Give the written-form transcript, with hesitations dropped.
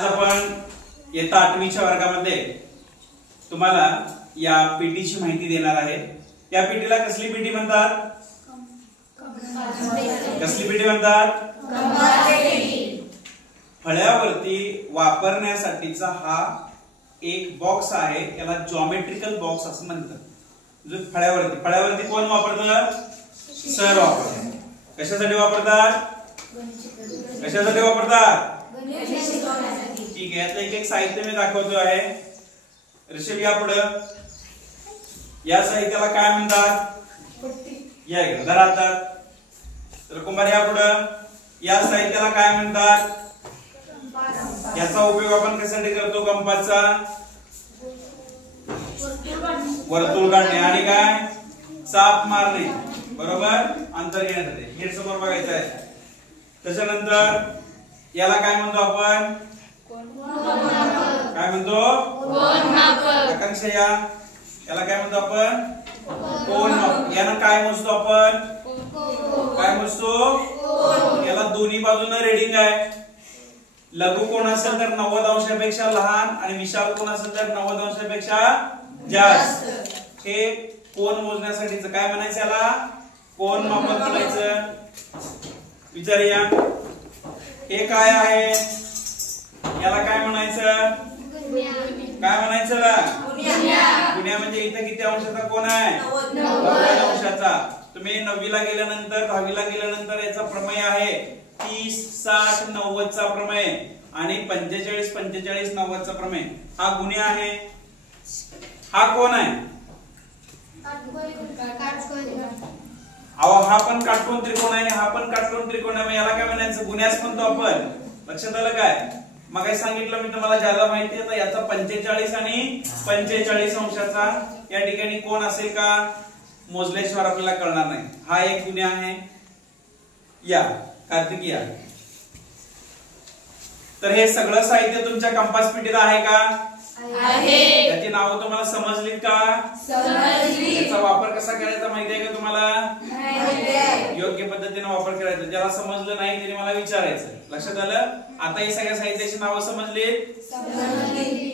आज आपण इयत्ता 8वीच्या वर्गामध्ये तुम्हाला या पेटीची माहिती देणार आहे। या पेटीला कसली पेटी म्हणतात? कसली पेटी म्हणतात? फळ्यावरती वापरण्यासाठीचा हा एक बॉक्स आहे, याला जॉमेट्रिकल बॉक्स असं म्हणतात। जो फळ्यावरती कोण वापरतात? सर वापरतात। कशासाठी वापरतात? कशासाठी वापरतात? ठीक आहे, आता एक साहित्य मी दाखवतो आहे। ऋषभ या पुढं, या साहित्याला काय म्हणतात? या घरातात। तर कुंभार या पुढं, या साहित्याला काय म्हणतात? याचा उपयोग आपण कशासाठी करतो? कंपासचा वर्तुळ काढणे आणि काय चाप मारणे, बरोबर, अंतर घेण्यासाठी। हे समोर बघायचं आहे। त्याच्यानंतर याला काय म्हणतो आपण? काय म्हणतो? आकांक्षा याला काय म्हणतो आपण? कोन माप। याला काय मोजतो आपण? काय मोजतो? याला दोन्ही बाजूने रीडिंग आहे। लघु कोण असेल तर 90 अंशापेक्षा लहान आणि विशाल कोण असेल तर 90 अंशापेक्षा जास्त। हे कोन मोजण्यासाठीचं काय म्हणायचं? याला कोन मापक म्हणायचं। विचारूया, हे काय आहे? याला काय म्हणायचं? काय म्हणायचं? गुण्या। म्हणजे इथे किती अंशाचा कोन आहे? 90 अंशाचा। तुम्ही 9वीला गेल्यानंतर 10वीला गेल्यानंतर याचा प्रमेय आहे 30 60 90 चा प्रमेय आणि 45 45 90 चा प्रमेय। हा गुण्या आहे, हा कोण आहे? हा पण काटकोन त्रिकोण आहे, हा पण काटकोन त्रिकोण आहे। याला काय म्हणायचं? गुण्यास म्हणतो आपण। लक्षात आलं काय? मग काय सांगितलं मी तुम्हाला, ज्याला माहिती आहे याचा 45 आणि 45 अंशाचा या ठिकाणी कोण असेल का मोजल्याशिवाय आपल्याला कळणार नाही। हा एक गुन्हा आहे। या कार्तिकी या, तर हे सगळं साहित्य तुमच्या कंपास पेटीला आहे का? आहे। त्याची नावं तुम्हाला समजलीत का? समजली। याचा वापर कसा करायचा माहिती आहे का तुम्हाला? माहिती आहे। योग्य पद्धतीने वापर करायचा। ज्याला समजलं नाही त्याने मला विचारायचं। लक्षात आलं? आता हे सगळ्या साहित्याची नावं समजली? समजली।